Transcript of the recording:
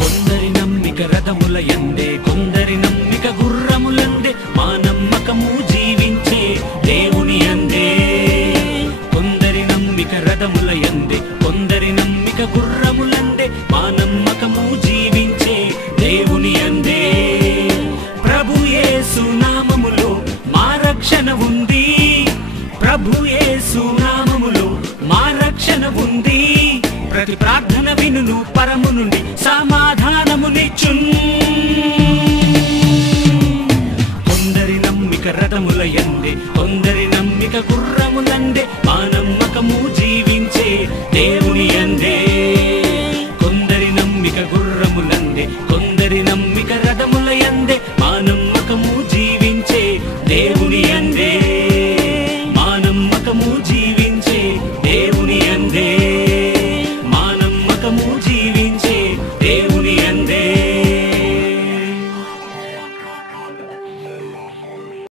కొందరి నమ్మిక రథముల యందే, కొందరి నమ్మిక గుర్రములందే, మా నమ్మకము జీవించే దేవుని యందే. కొందరి నమ్మిక రథముల యందే, కొందరి నమ్మిక గుర్రములందే, మా నమ్మకము జీవించే దేవుని యందే. ప్రభు యేసు నామములో మా రక్షణ ఉంది, ప్రభు యేసు నామములో మా రక్షణ ఉంది. ప్రతి ప్రార్థన వినును, పరము నుండి సమాధానమునిచ్చున్. కొందరి నమ్మిక రథముల యందే, కొందరి నమ్మిక గుర్రములందే, మా నమ్మకము జీవించే దేవుని